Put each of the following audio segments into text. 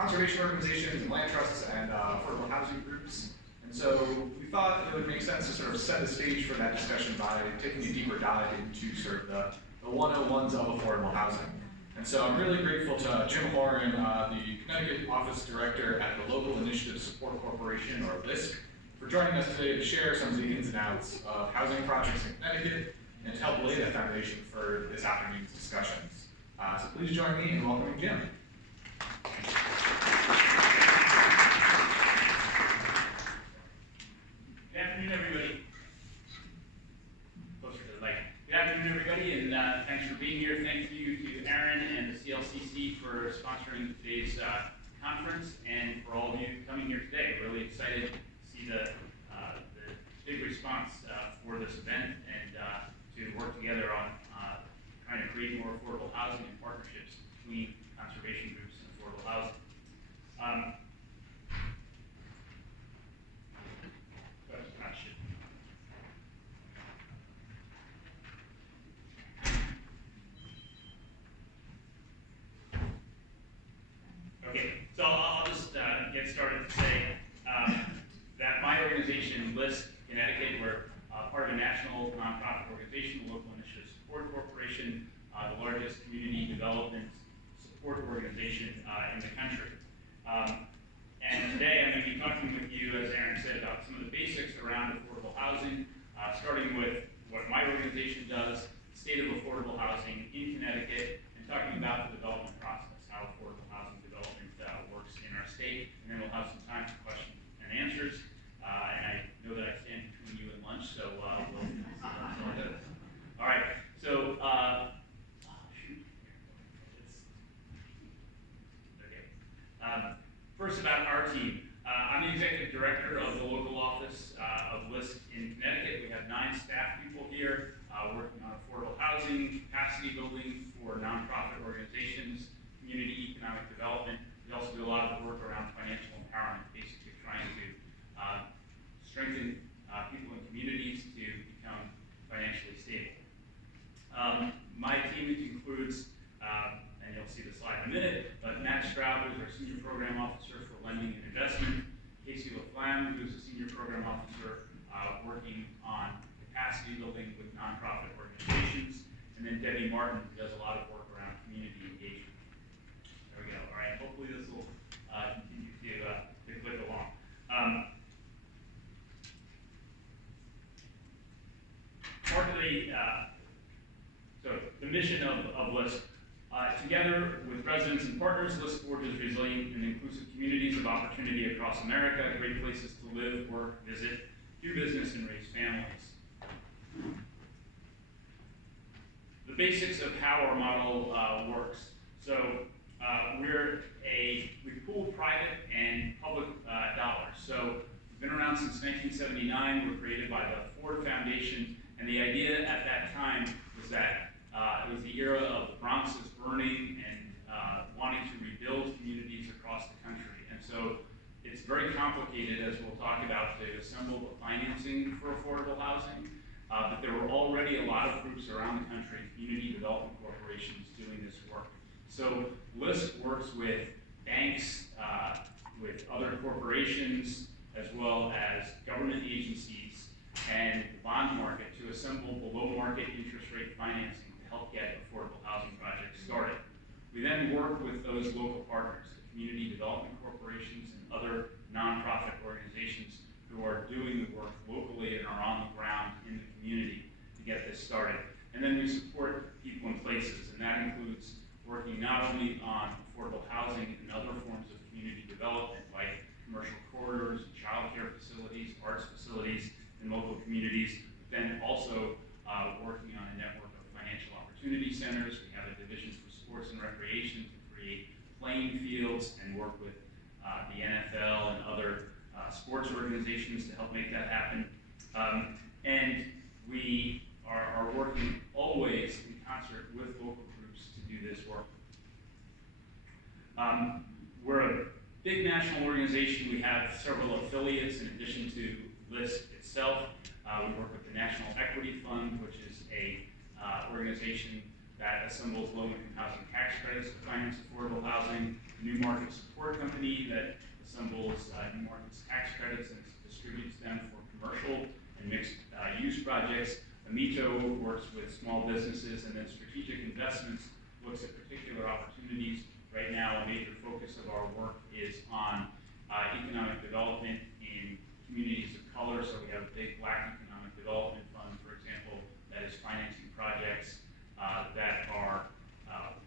conservation organizations and land trusts and affordable housing groups. And so we thought it would make sense to sort of set the stage for that discussion by taking a deeper dive into sort of the 101s of affordable housing. And so I'm really grateful to Jim Horan, the Connecticut Office Director at the Local Initiative Support Corporation, or LISC, for joining us today to share some of the ins and outs of housing projects in Connecticut and to help lay the foundation for this afternoon's discussions. So please join me in welcoming Jim. Good afternoon, everybody. Closer to the mic. Good afternoon, everybody, and thanks for being here. Thank you to Aaron and the CLCC for sponsoring today's conference, and for all of you coming here today. Really excited to see the big response for this event and to work together on trying to create more affordable housing and partnerships between conservation groups and affordable housing. Okay, so I'll just get started to say that my organization, LISC Connecticut, we're part of a national nonprofit organization, the Local Initiative Support Corporation, the largest community development support organization in the country. And today I'm going to be talking with you, as Aaron said, about some of the basics around affordable housing, starting with what my organization does, the state of affordable housing in Connecticut, and talking about the development process, how affordable housing development works in our state, and then we'll have some time for questions and answers. And I know that I stand between you and lunch, so we'll see how it goes. All right, so first about our team. I'm the executive director of the local office of LISC in Connecticut. We have 9 staff people here working on affordable housing, capacity building for nonprofit organizations, community economic development. We also do a lot of work around financial empowerment, basically trying to strengthen people in communities to become financially stable. My team includes, and you'll see the slide in a minute, but Matt Stroud, who's our Senior Program Officer for Lending and Investment, Casey LaFlamme, who's a Senior Program Officer working on capacity building with nonprofit organizations, and then Debbie Martin, who does a lot of work around community engagement. There we go. All right. Hopefully this will continue to click along. Part of the mission of LISC. Together with residents and partners, LISC forges resilient and inclusive communities of opportunity across America, great places to live, work, visit, do business, and raise families. The basics of how our model works. So we pool private and public dollars. So we've been around since 1979. We're created by the Ford Foundation, and the idea at that time was that it was the era of the Bronx's burning and wanting to rebuild communities across the country. And so it's very complicated, as we'll talk about, to assemble the financing for affordable housing. But there were already a lot of groups around the country, community development corporations, doing this work. So LISC works with banks, with other corporations, as well as government agencies and the bond market to assemble below market interest rate financing to help get affordable housing projects started. We then work with those local partners, the community development corporations and other nonprofit organizations who are doing the work locally and are on the ground in the community to get this started. And then we support people and places, and that includes working not only on affordable housing and other forms of community development like commercial corridors, child care facilities, arts facilities in local communities, but then also working on a network of financial opportunity centers. We have a division for sports and recreation to create playing fields and work with the NFL and other sports organizations to help make that happen. And we are working always in concert with local groups to do this work. We're a big national organization. We have several affiliates in addition to LISC itself. We work with the National Equity Fund, which is a organization that assembles low-income housing tax credits to finance affordable housing, a New Markets Support Company that assembles New Markets tax credits and distributes them for commercial and mixed use projects. Amito works with small businesses, and then Strategic Investments looks at particular opportunities. Right now, a major focus of our work is on economic development in communities of color. So we have a big Black Economic Development Fund, for example, that is financing projects that are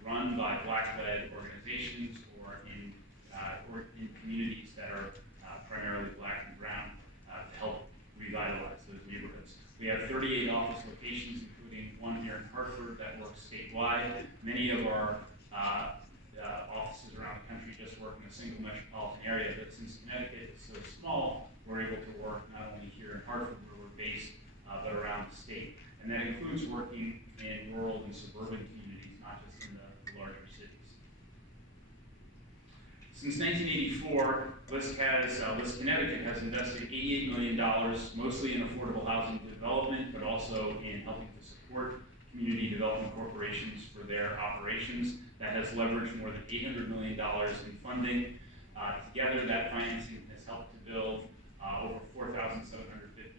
run by Black-led organizations or in communities that are primarily Black and brown to help revitalize those neighborhoods. We have 38 office locations, including one here in Hartford that works statewide. Many of our offices around the country just work in a single metropolitan area, but since Connecticut is so small, we're able to work not only here in Hartford, where we're based, but around the state. And that includes working in rural and suburban communities, not just in the larger cities. Since 1984, LISC Connecticut has invested $88 million, mostly in affordable housing development, but also in helping to support community development corporations for their operations. That has leveraged more than $800 million in funding. Together, that financing has helped to build over 4,750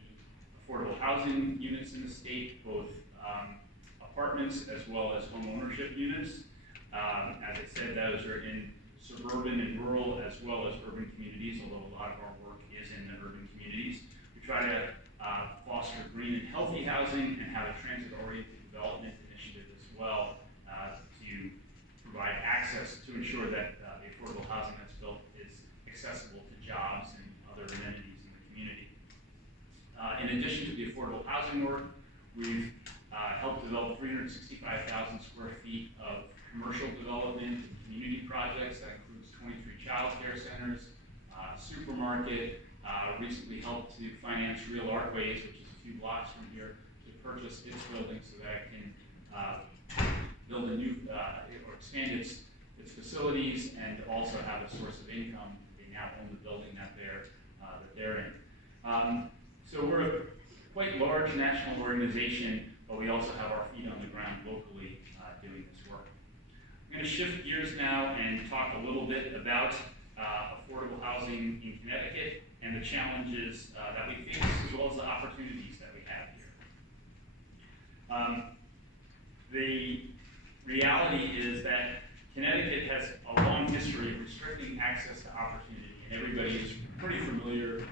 affordable housing units in the state, both apartments as well as home ownership units. As I said, those are in suburban and rural as well as urban communities, although a lot of our work is in the urban communities. We try to foster green and healthy housing and have a transit-oriented development initiative as well to provide access to ensure that the affordable housing that's built is accessible to jobs and other amenities in the community. In addition to the affordable housing work, we've helped develop 365,000 square feet of commercial development and community projects. That includes 23 child care centers, supermarket, recently helped to finance Real Artways, which is a few blocks from here, to purchase its building so that it can build a new, or expand its facilities and also have a source of income. They now own the building that they're in. So we're a quite large national organization, but we also have our feet on the ground locally doing this work. I'm going to shift gears now and talk a little bit about affordable housing in Connecticut and the challenges that we face, as well as the opportunities that we have here. The reality is that Connecticut has a long history of restricting access to opportunity, and everybody is pretty familiar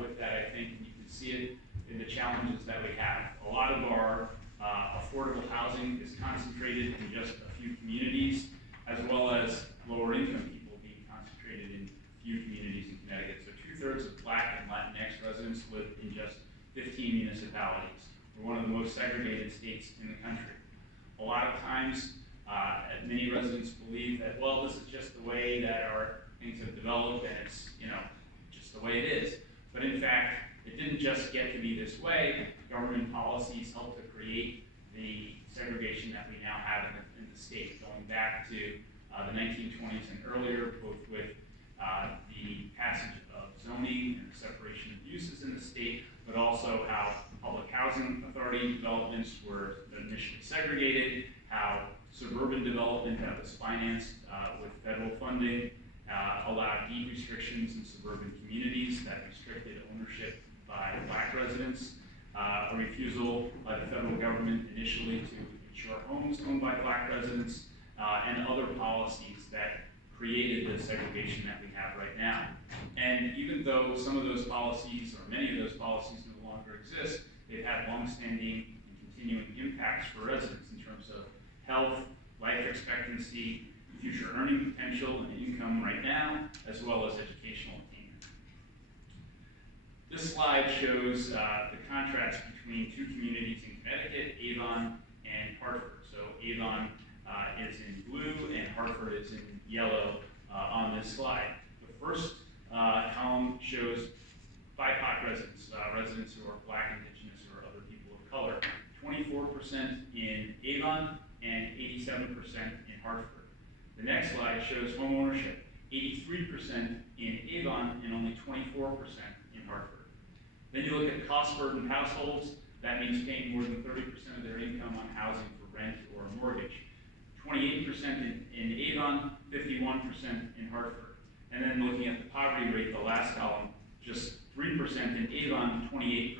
with that, I think, and you can see it in the challenges that we have. A lot of our affordable housing is concentrated in just a few communities, as well as lower income people being concentrated in few communities in Connecticut. So 2/3 of Black and Latinx residents live in just 15 municipalities. We're one of the most segregated states in the country. A lot of times, many residents believe that, well, this is just the way that our things have developed, and it's, just the way it is. But in fact, it didn't just get to be this way. Government policies helped to create the segregation that we now have in the state, going back to the 1920s and earlier, both with the passage of zoning and the separation of uses in the state, but also how public housing authority developments were initially segregated, how suburban development that was financed with federal funding allowed deed restrictions in suburban communities that restricted ownership by Black residents, a refusal by the federal government initially to insure homes owned by Black residents, and other policies that created the segregation that we have right now. And even though some of those policies, or many of those policies, no longer exist, they've had longstanding and continuing impacts for residents in terms of health, life expectancy, future earning potential and income right now, as well as educational attainment. This slide shows the contrast between two communities in Connecticut, Avon and Hartford. So Avon is in blue and Hartford is in yellow on this slide. The first column shows BIPOC residents, residents who are Black, Indigenous, or other people of color. 24% in Avon and 87% in Hartford. The next slide shows home ownership. 83% in Avon and only 24% in Hartford. Then you look at cost-burdened households. That means paying more than 30% of their income on housing for rent or a mortgage. 28% in Avon, 51% in Hartford. And then looking at the poverty rate, the last column, just 3% in Avon, 28%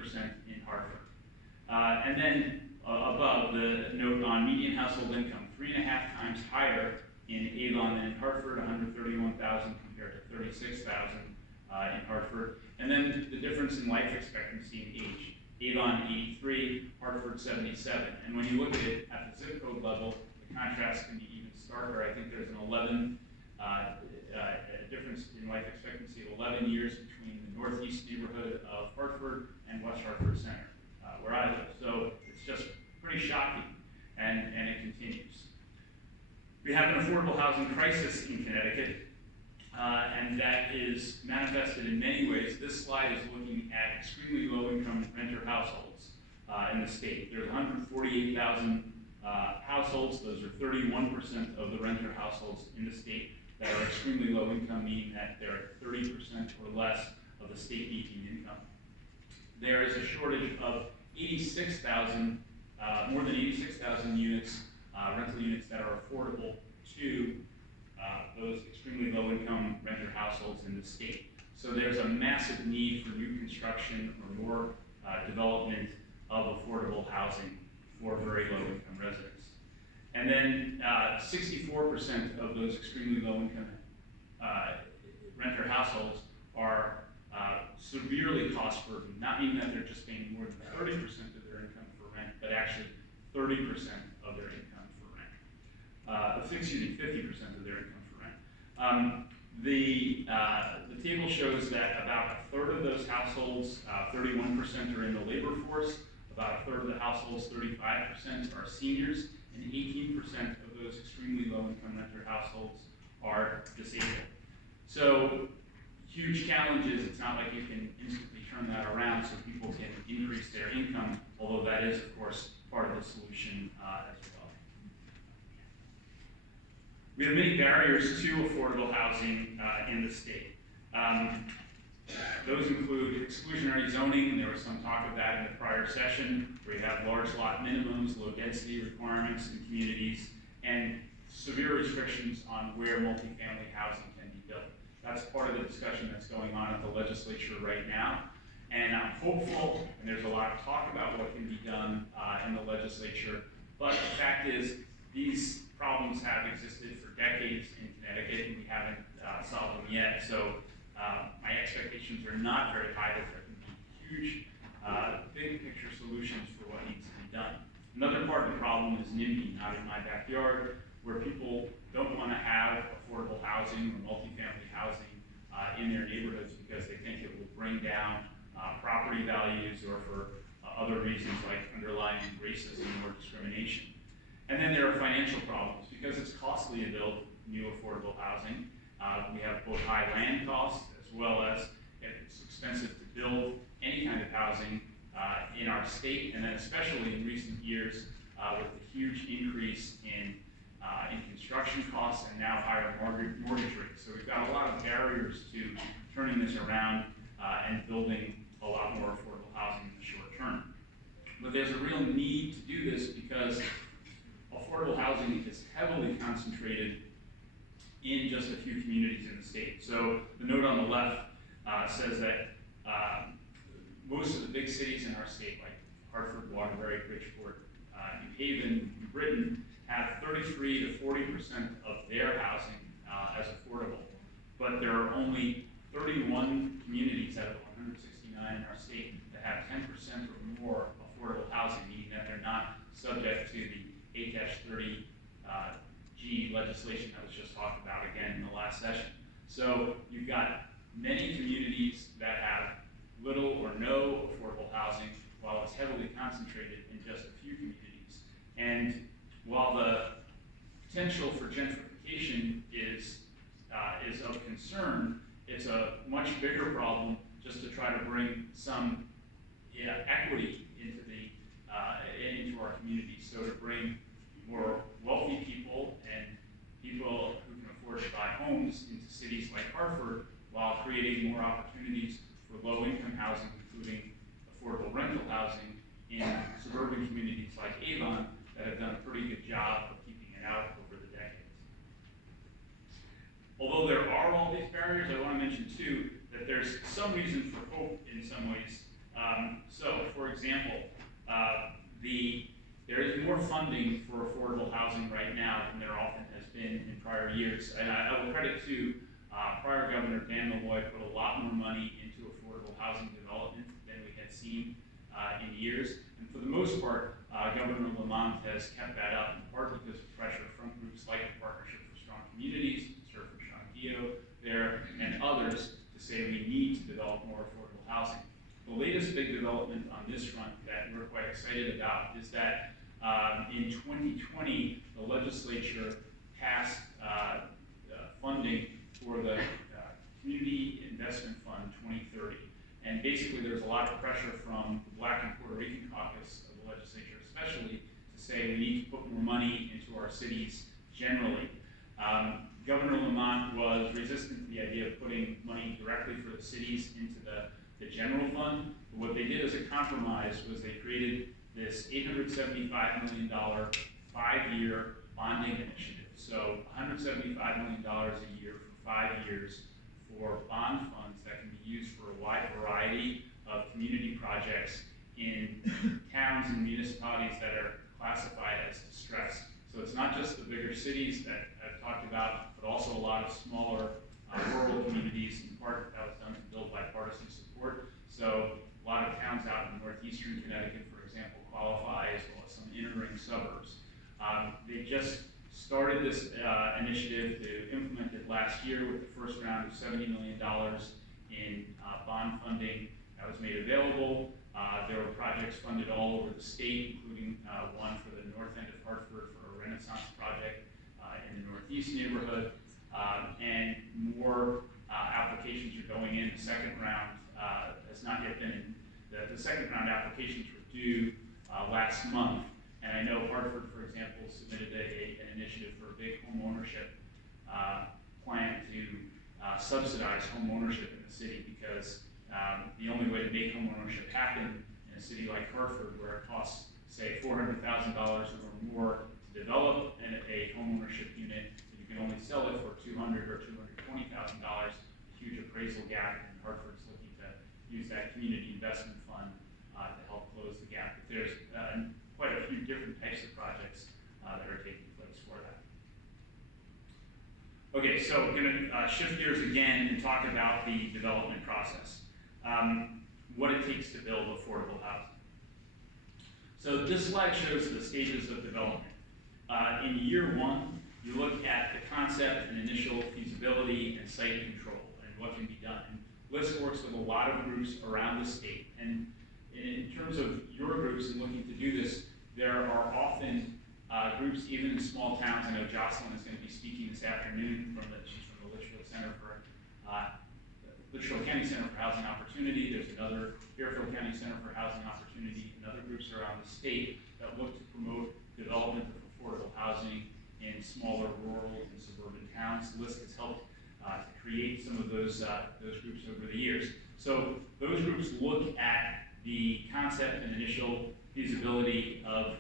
in Hartford. And then above, the note on median household income, 3.5 times higher in Avon than in Hartford, 131,000 compared to 36,000 in Hartford. And then the difference in life expectancy and age. Avon 83, Hartford 77. And when you look at it at the zip code level, the contrast can be even starker. I think there's an 11 difference in life expectancy of 11 years between the northeast neighborhood of Hartford and West Hartford Center, where I live. So it's just pretty shocking, and it continues. We have an affordable housing crisis in Connecticut, and that is manifested in many ways. This slide is looking at extremely low-income renter households in the state. There's 148,000 households. Those are 31% of the renter households in the state that are extremely low income, meaning that they're at 30% or less of the state median income. There is a shortage of 86,000, more than 86,000 units, rental units that are affordable to those extremely low income renter households in the state. So there's a massive need for new construction or more development of affordable housing for very low income residents. And then 64% of those extremely low income renter households are severely cost burdened, not meaning that they're just paying more than 30% of their income for rent, but actually 30% of their income for rent. 50% of their income for rent. The table shows that about a third of those households, 31% are in the labor force, about a third of the households, 35% are seniors, and 18% of those extremely low-income renter households are disabled. So, huge challenges. It's not like you can instantly turn that around so people can increase their income, although that is, of course, part of the solution as well. We have many barriers to affordable housing in the state. Those include exclusionary zoning, and there was some talk of that in the prior session, where you have large lot minimums, low density requirements in communities, and severe restrictions on where multifamily housing can be built. That's part of the discussion that's going on at the legislature right now. And I'm hopeful, and there's a lot of talk about what can be done in the legislature, but the fact is, these problems have existed for decades in Connecticut, and we haven't solved them yet. So my expectations are not very high that there can be huge, big picture solutions for what needs to be done. Another part of the problem is NIMBY, not in my backyard, where people don't want to have affordable housing or multifamily housing in their neighborhoods because they think it will bring down property values or for other reasons like underlying racism or discrimination. And then there are financial problems because it's costly to build new affordable housing. We have both high land costs as well as it's expensive to build any kind of housing in our state, and then especially in recent years with the huge increase in construction costs and now higher mortgage rates. So we've got a lot of barriers to turning this around and building a lot more affordable housing in the short term. But there's a real need to do this because affordable housing is heavily concentrated in just a few communities in the state. So the note on the left says that most of the big cities in our state, like Hartford, Waterbury, Bridgeport, New Haven, New Britain, have 33 to 40% of their housing as affordable. But there are only 31 communities out of the 169 in our state that have 10% or more affordable housing, meaning that they're not subject to the 8-30 G legislation that was just talked about again in the last session. So you've got many communities that have little or no affordable housing, while it's heavily concentrated in just a few communities. And while the potential for gentrification is of concern, it's a much bigger problem just to try to bring some equity into our communities. So to bring more wealthy people and people who can afford to buy homes into cities like Hartford, while creating more opportunities for low-income housing, including affordable rental housing in suburban communities like Avon that have done a pretty good job of keeping it out over although there are all these barriers, I want to mention too that there's some reason for hope in some ways. So, for example, there is more funding for affordable housing right now than there often has been in prior years. And I will credit to prior Governor Dan Malloy put a lot more money into affordable housing development than we had seen in years. And for the most part, Governor Lamont has kept that up, in part because of pressure from groups like the Partnership for Strong Communities, Sir Sean Gio there, and others to say we need to develop more affordable housing. The latest big development on this front that we're quite excited about is that in 2020, the legislature passed funding for the Community Investment Fund 2030. And basically there's a lot of pressure from the Black and Puerto Rican caucus of the legislature especially to say we need to put more money into our cities generally. Governor Lamont was resistant to the idea of putting money directly for the cities into the general fund. But what they did as a compromise was they created this $875 million 5-year bonding initiative. So $175 million a year for 5 years for bond funds that can be used for a wide variety of community projects in towns and municipalities that are classified as distressed. So it's not just the bigger cities that I've talked about, but also a lot of smaller rural communities. In part, that was done to build bipartisan support. So a lot of towns out in northeastern Connecticut, for example, qualify, as well as some inner-ring suburbs. They just started this initiative to implement it last year with the first round of $70 million in bond funding that was made available. There were projects funded all over the state, including one for the north end of Hartford for a Renaissance project in the northeast neighborhood. And more applications are going in. The second round has not yet been in. The second round applications were due last month. And I know Hartford, for example, submitted an initiative for a big home ownership plan to subsidize home ownership in the city, because the only way to make home ownership happen in a city like Hartford, where it costs, say, $400,000 or more to develop a home ownership unit, and you can only sell it for $200,000 or $220,000, a huge appraisal gap, and Hartford's looking to use that community investment fund to help close the gap. But there's quite a few different types of projects that are taking place for that. Okay, so we're going to shift gears again and talk about the development process. What it takes to build affordable housing. So this slide shows the stages of development. In year one, you look at the concept and initial feasibility and site control and what can be done. And LISC works with a lot of groups around the state. And in terms of your groups and looking to do this, there are often groups, even in small towns. I know Jocelyn is going to be speaking this afternoon she's from the Litchfield County Center for Housing Opportunity. There's another Fairfield County Center for Housing Opportunity, and other groups around the state that look to promote development of affordable housing in smaller rural and suburban towns. LISC has helped to create some of those groups over the years. So those groups look at the concept and initial feasibility of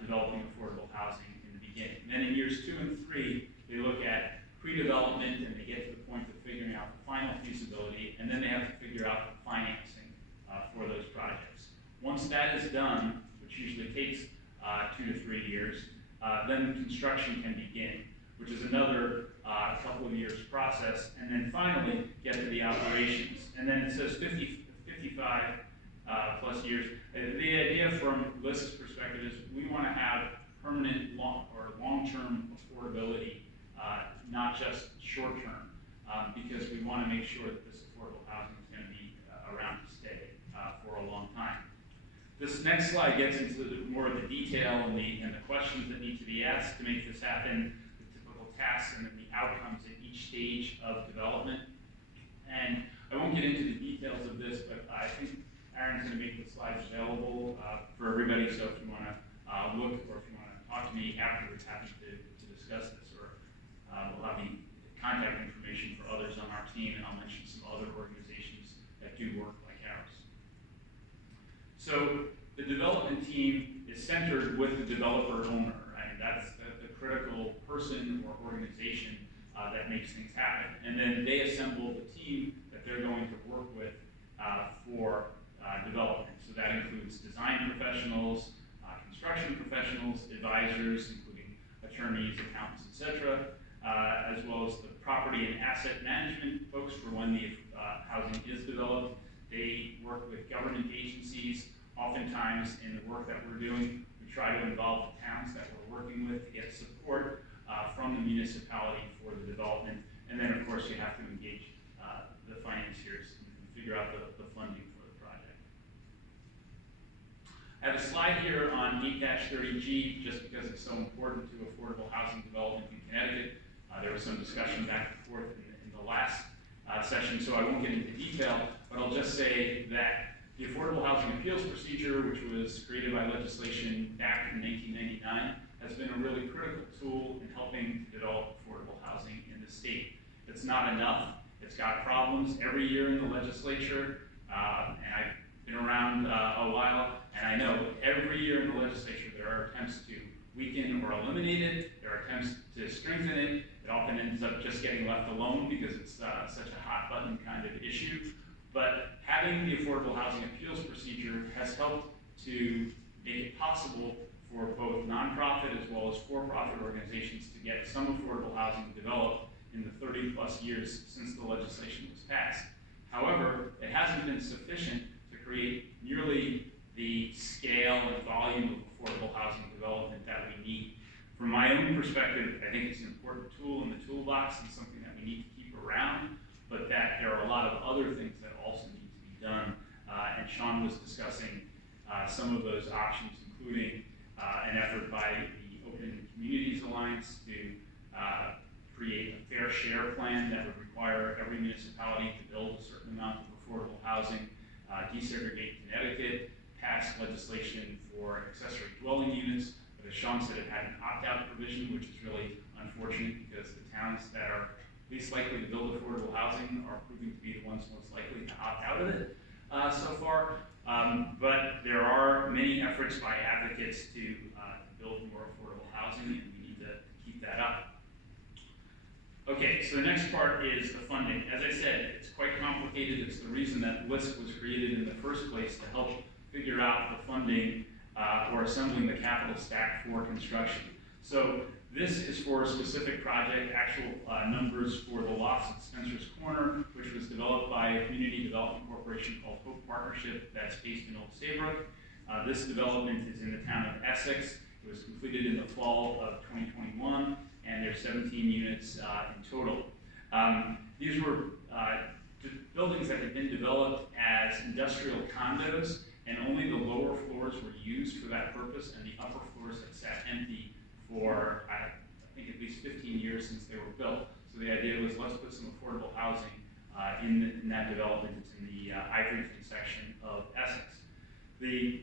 developing affordable housing in the beginning. And then in years 2 and 3, they look at pre-development, and they get to the point of figuring out the final feasibility, and then they have to figure out the financing for those projects. Once that is done, which usually takes 2 to 3 years, then construction can begin, which is another couple of years process, and then finally get to the operations. And then it says 55 plus years. The idea from LISC's perspective is we want to have permanent long-term affordability, not just short-term, because we want to make sure that this affordable housing is going to be around to stay for a long time. This next slide gets into more of the detail and the questions that need to be asked to make this happen, the typical tasks and the outcomes at each stage of development. And I won't get into the details of this, but I think Aaron's going to make the slides available for everybody. So if you want to look, or if you want to talk to me afterwards, happy to discuss this, or we'll have the contact information for others on our team, and I'll mention some other organizations that do work like ours. So the development team is centered with the developer owner, right? That's the critical person or organization that makes things happen. And then they assemble the team that they're going to work with for development. So that includes design professionals, construction professionals, advisors, including attorneys, accountants, etc., as well as the property and asset management folks for when the housing is developed. They work with government agencies. Oftentimes in the work that we're doing, we try to involve the towns that we're working with to get support from the municipality for the development. And then of course you have to engage the financiers and figure out the funding for the project. I have a slide here on 8-30G just because it's so important to affordable housing development in Connecticut. There was some discussion back and forth in the last session, so I won't get into detail, but I'll just say that the Affordable Housing Appeals Procedure, which was created by legislation back in 1999, has been a really critical tool in helping to develop affordable housing in the state. It's not enough. It's got problems every year in the legislature, and I've been around a while, and I know every year in the legislature there are attempts to weaken or eliminate it. There are attempts to strengthen it. It often ends up just getting left alone because it's such a hot button kind of issue. But having the Affordable Housing Appeals Procedure has helped to make it possible for both nonprofit as well as for-profit organizations to get some affordable housing developed in the 30+ years since the legislation was passed. However, it hasn't been sufficient to create nearly the scale and volume of affordable housing development that we need. From my own perspective, I think it's an important tool in the toolbox and something that we need to keep around, but that there are a lot of other things that also need to be done. And Sean was discussing some of those options, including an effort by the Open Communities Alliance to create a fair share plan that would require every municipality to build a certain amount of affordable housing, Desegregate Connecticut, pass legislation for accessory dwelling units, but as Sean said, it had an opt-out provision, which is really unfortunate because the towns that are least likely to build affordable housing are proving to be the ones most likely to opt out of it so far. But there are many efforts by advocates to build more affordable housing, and we need to keep that up. Okay, so the next part is the funding. As I said, it's quite complicated. It's the reason that LISC was created in the first place, to help figure out the funding or assembling the capital stack for construction. So this is for a specific project. Actual numbers for the lots at Spencer's Corner, which was developed by a community development corporation called Hope Partnership that's based in Old Saybrook. This development is in the town of Essex. It was completed in the fall of 2021, and there's 17 units in total. These were buildings that had been developed as industrial condos, and only the lower floors were used for that purpose, and the upper floors had sat empty for, I think, at least 15 years since they were built. So the idea was, let's put some affordable housing in that development. It's in the Ivoryton section of Essex. The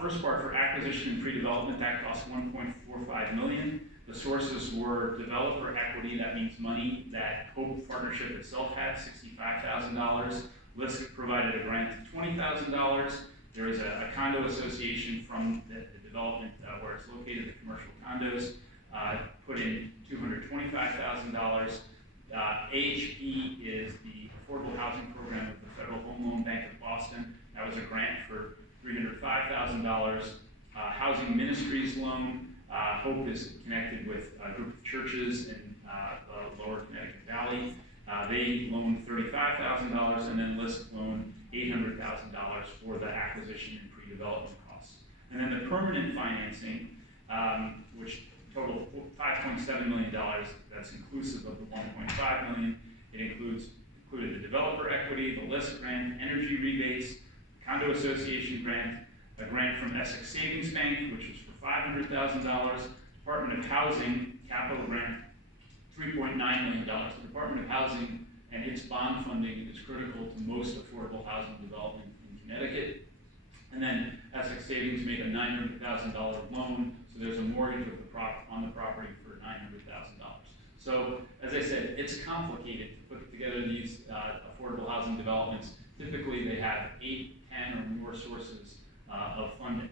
first part for acquisition and pre-development, that cost $1.45 million. The sources were developer equity, that means money that Hope Partnership itself had, $65,000. LISC provided a grant of $20,000. There is a condo association from the development where it's located, the commercial condos, put in $225,000. AHP is the Affordable Housing Program of the Federal Home Loan Bank of Boston. That was a grant for $305,000. Housing Ministries loan. Hope is connected with a group of churches in the lower Connecticut Valley. They loaned $35,000, and then LISC loaned $800,000 for the acquisition and pre-development costs. And then the permanent financing, which totaled $5.7 million, that's inclusive of the $1.5 million. It included the developer equity, the LISC grant, energy rebates, condo association grant, a grant from Essex Savings Bank, which was for $500,000, Department of Housing capital grant, $3.9 million. The Department of Housing and its bond funding is critical to most affordable housing development in Connecticut. And then Essex Savings made a $900,000 loan, so there's a mortgage of on the property for $900,000. So, as I said, it's complicated to put together these affordable housing developments. Typically, they have 8, 10, or more sources of funding.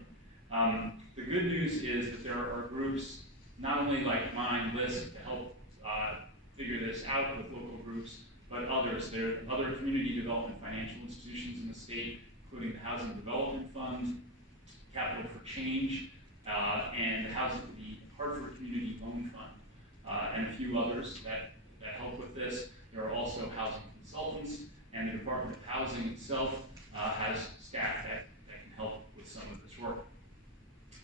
The good news is that there are groups, not only like mine, LISC, to help figure this out with local groups, but others. There are other community development financial institutions in the state, including the Housing Development Fund, Capital for Change, and the Hartford Community Loan Fund, and a few others that help with this. There are also housing consultants, and the Department of Housing itself has staff that can help with some of this work.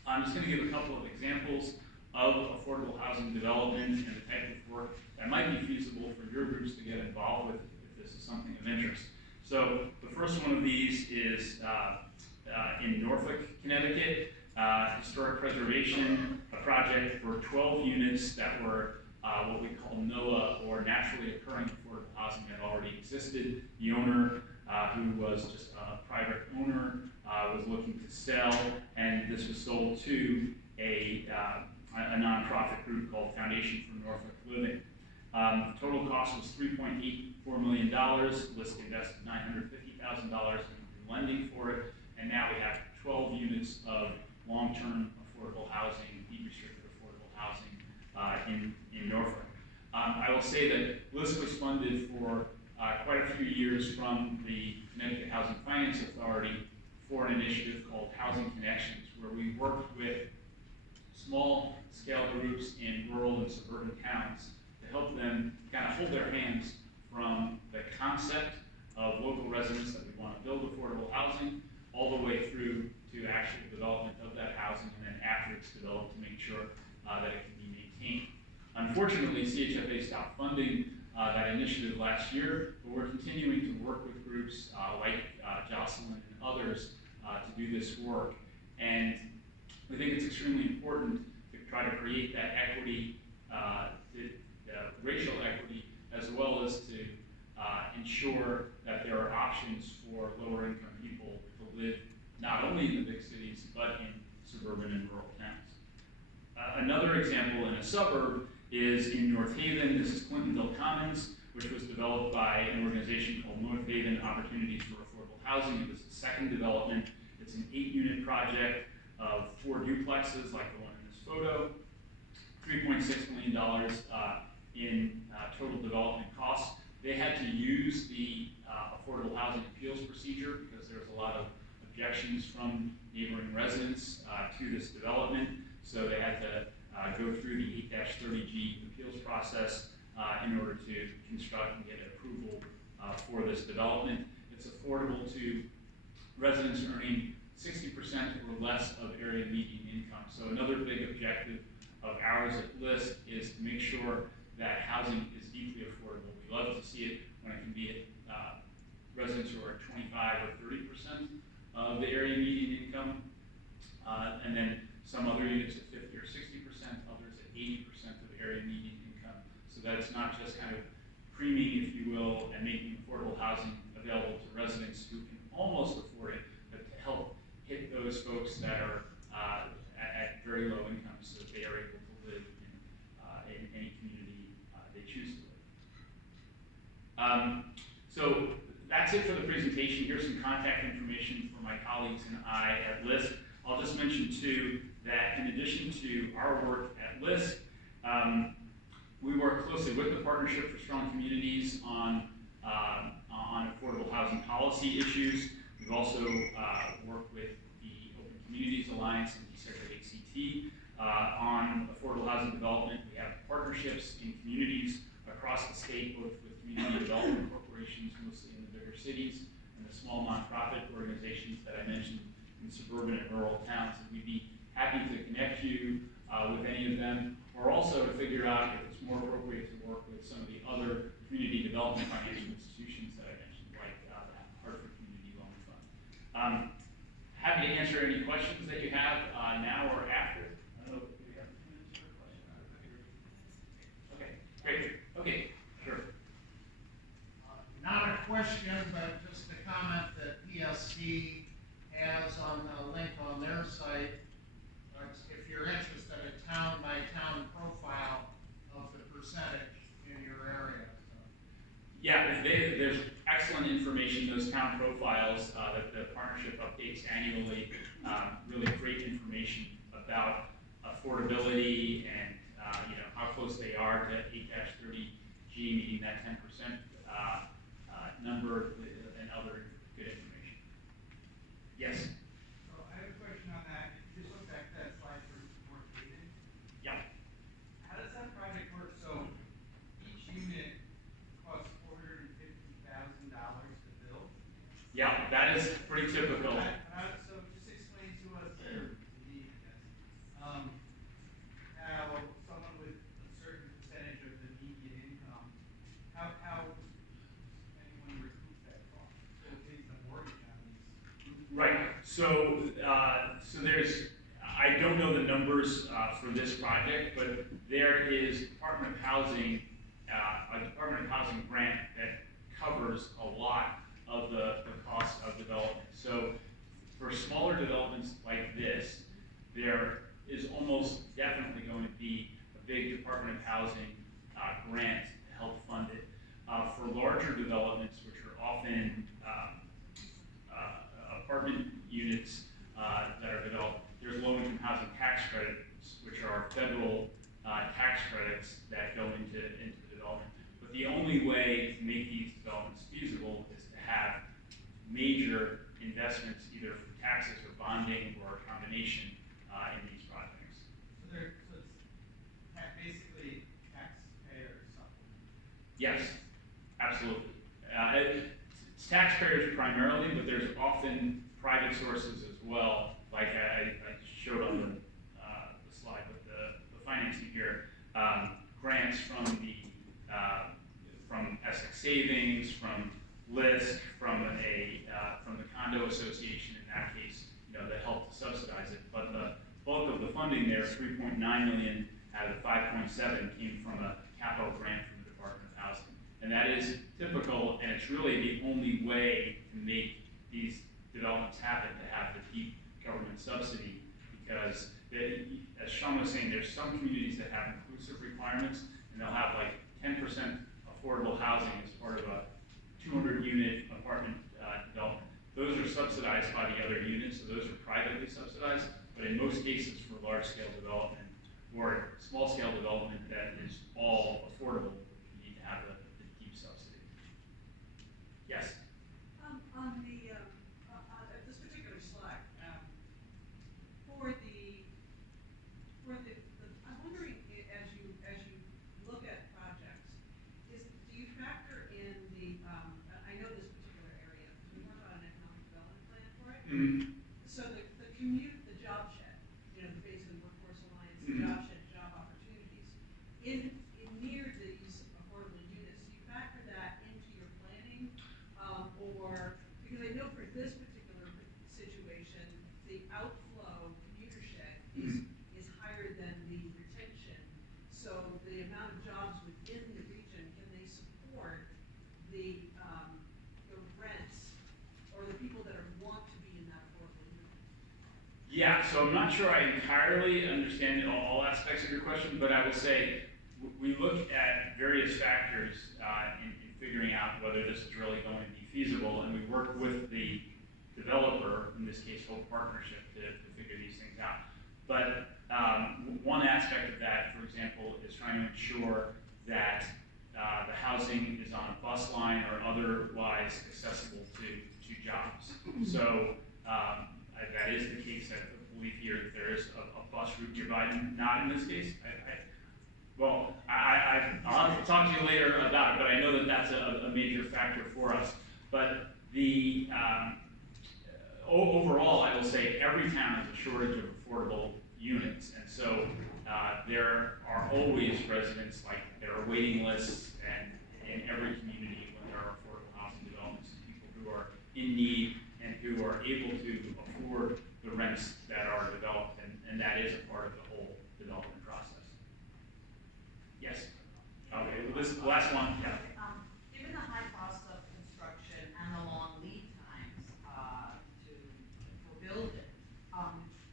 I'm just going to give a couple of examples of affordable housing development and the type of work that might be feasible for your groups to get involved with if this is something of interest. So the first one of these is in Norfolk, Connecticut, historic preservation, a project for 12 units that were what we call NOAA, or naturally occurring affordable housing, that already existed. The owner, who was just a private owner, was looking to sell, and this was sold to a nonprofit group called Foundation for Norfolk Living. Total cost was $3.84 million. LISC invested $950,000 in lending for it, and now we have 12 units of long-term affordable housing, deed-restricted affordable housing in Norfolk. I will say that LISC was funded for quite a few years from the Connecticut Housing Finance Authority for an initiative called Housing Connections, where we worked with small-scale groups in rural and suburban towns to help them kind of hold their hands from the concept of local residents that we want to build affordable housing, all the way through to actual development of that housing, and then after it's developed, to make sure that it can be maintained. Unfortunately, CHFA stopped funding that initiative last year, but we're continuing to work with groups like Jocelyn and others to do this work. And we think it's extremely important to try to create that equity, racial equity, as well as to ensure that there are options for lower income people to live not only in the big cities, but in suburban and rural towns. Another example in a suburb is in North Haven. This is Clintonville Commons, which was developed by an organization called North Haven Opportunities for Affordable Housing. It was the second development. It's an 8-unit project of 4 duplexes, like the one in this photo. $3.6 million in total development costs. They had to use the Affordable Housing Appeals procedure because there was a lot of objections from neighboring residents to this development. So they had to go through the 8-30G appeals process in order to construct and get approval for this development. It's affordable to residents earning 60% or less of area median income. So another big objective of ours at LISC is to make sure that housing is deeply affordable. We love to see it when it can be at residents who are at 25 or 30% of the area median income, and then some other units at 50 or 60%, others at 80% of area median income. So that it's not just kind of creaming, if you will, and making affordable housing available to residents who can almost afford it, but to help hit those folks that are at very low incomes, so that they are able to live in any community they choose to live. So that's it for the presentation. Here's some contact information for my colleagues and I at LISC. I'll just mention too that in addition to our work at LISC, we work closely with the Partnership for Strong Communities on affordable housing policy issues. We've also worked with the Open Communities Alliance and Desegregate CT on affordable housing development. We have partnerships in communities across the state, both with community development corporations, mostly in the bigger cities, and the small nonprofit organizations that I mentioned in suburban and rural towns. And we'd be happy to connect you with any of them, or also to figure out if it's more appropriate to work with some of the other community development financial institutions that I mentioned, like the Hartford Community Loan Fund. Happy to answer any questions that you have now or after. I don't know if we have 2 minutes for a question. Okay, great. Okay, sure. Not a question, but just a comment that PSC has on a link on their site. If you're interested, a town-by-town profile of the percentage in your area. So. Yeah, there's excellent information, those town profiles that the partnership updates annually. Really great information about affordability and how close they are to G meeting that 10% number and other good information. Yes? So I have a question on that. If you just look back to that slide for North Haven, Yeah. how does that project work? So each unit costs $450,000 to build? Yeah, that is pretty typical. So just explain to us, or to me, I guess, how someone with a certain percentage of the median income, how anyone recoup that cost? So it pays the mortgage on these. Right. So there's, I don't know the numbers for this project, but there is Department of Housing, a Department of Housing grant that covers a lot of the cost of development. So for smaller developments like this, there is almost definitely going to be a big Department of Housing grant to help fund it. For larger developments, which are often apartment units that are developed, there's low-income housing tax credits, which are federal tax credits that go into development. But the only way to make these developments feasible is to have major investments, either from taxes or bonding or a combination in these projects. So it's basically taxpayer supplement. Yes, absolutely. It's taxpayers primarily, but there's often private sources as well, like I showed on the slide with the financing here. Grants from Essex Savings, from LISC, from the condo association in that case, that helped to subsidize it. But the bulk of the funding there, 3.9 million out of the 5.7, came from a capital grant from the Department of Housing. And that is typical, and it's really the only way to make these developments happen, to have the deep government subsidy, because as Sean was saying, there's some communities that have inclusive requirements, and they'll have like 10% affordable housing as part of a 200-unit apartment development. Those are subsidized by the other units, so those are privately subsidized, but in most cases for large-scale development or small-scale development that is all affordable, you need to have the deep subsidy. Yes? On this particular slide, I'm wondering, as you look at projects, do you factor in I know this particular area, because we work on an economic development plan for it. Mm-hmm. So the commute, the job shed, basically Workforce Alliance, the job shed, job opportunities, in near these affordable units, do you factor that into your planning? Or, because I know for this particular situation, the outflow commuter shed is higher than the retention. So the amount of jobs within the region, can they support the rents or the people that want to be in that affordable unit? Yeah, so I'm not sure I entirely understand all aspects of your question, but I will say we look at various factors in figuring out whether this is really going to be feasible, and we work with the developer, in this case Hope Partnership, to figure these things out. But one aspect of that, for example, is trying to ensure that the housing is on a bus line or otherwise accessible to jobs. So that is the case. I believe here that there is a bus route nearby, not in this case. I'll have to talk to you later about it, but I know that that's a major factor for us. But the overall, I will say every town has a shortage of affordable units, and so there are always residents, like there are waiting lists, and in every community when there are affordable housing developments, people who are in need and who are able to afford the rents that are developed, and that is a part of the whole development process. Yes. Okay. Well, this last one. Yeah. Given the high cost of construction and the long lead times for building,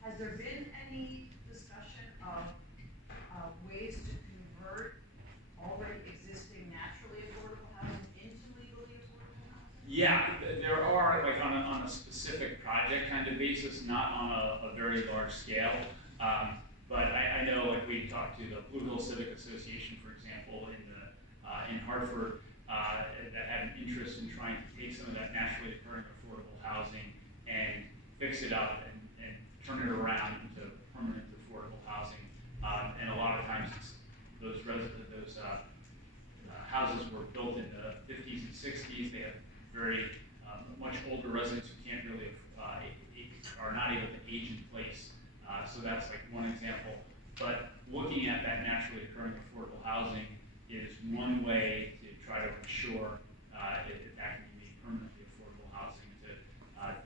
has there been any discussion of ways to convert already existing naturally affordable housing into legally affordable housing? Yeah, there are, like on a specific project kind of basis, not on a very large scale. But I know, like we talked to the Blue Hill Civic Association, for example, in the in Hartford that had an interest in trying to take some of that naturally occurring affordable housing and fix it up and turn it around into permanent affordable housing. And a lot of times those houses were built in the 50s and 60s. They have very much older residents who can't really are not able to age in place. So that's like one example. But looking at that naturally occurring affordable housing is one way to try to ensure if that can be made permanently affordable housing to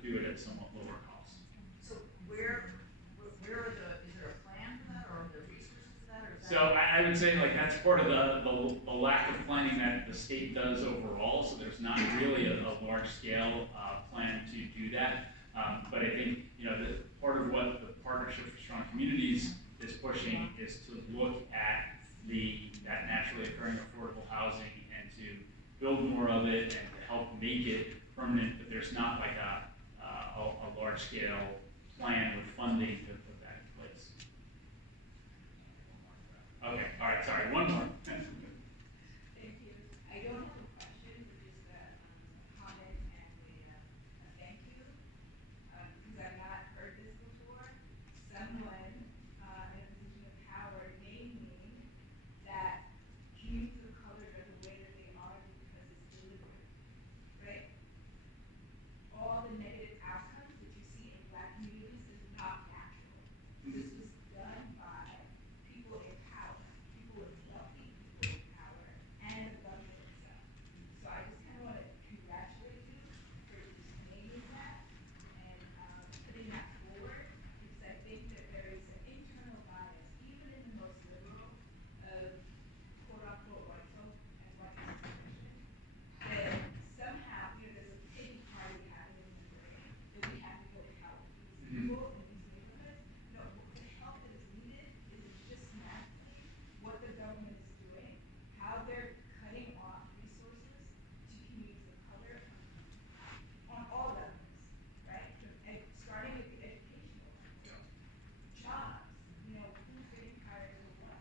do it at somewhat lower cost. So where are is there a plan for that, or are there resources for that, or is that? So I would say like that's part of the lack of planning that the state does overall. So there's not really a large scale plan to do that. But I think the part of what the Partnership for Strong Communities is pushing is to look at that naturally occurring affordable housing and to build more of it and to help make it permanent. But there's not like a large scale plan with funding to put that in place. Okay, all right, sorry, one more. Thank you. I don't have a question, but just a comment and a thank you, because I've not heard this before. Someone in a position of power naming that communities of color are the way that they are because it's deliberate, right? All the negative outcomes that you see in Black communities is not natural. This was done by people in power, people with wealthy people in power, and the government itself. So I just kind of want to congratulate you for just naming that and putting that forward, because I think that there is an internal bias, even in the most liberal of quote-unquote white folk and white institutions, that somehow, there's a pity party happening in the brain that we have to go help these people in these neighborhoods. No, the help that is needed is just naturally what the government is doing, how they're cutting off resources to communities of color on all levels, right? And starting with the educational level, jobs, who's getting hired for what,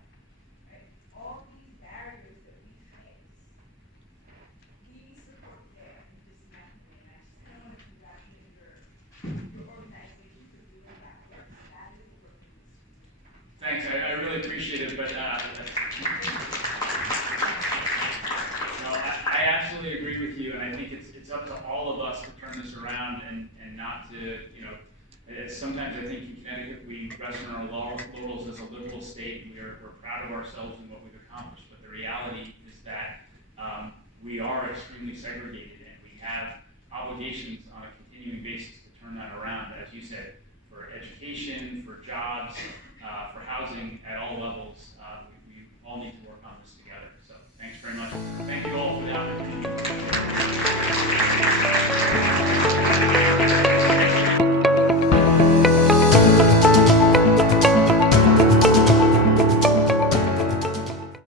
right? All these barriers that we face, we need support there in dismantling. And I just kind of want to congratulate your organization for doing that work. That is the work we need to do. Thanks, I really appreciate it, but no, I absolutely agree with you, and I think it's up to all of us to turn this around and not to, sometimes I think in Connecticut we rest on our laurels as a liberal state, and we're proud of ourselves and what we've accomplished, but the reality is that we are extremely segregated, and we have obligations on a continuing basis to turn that around, as you said, for education, for jobs, for housing at all levels. We all need to work on this together. So thanks very much.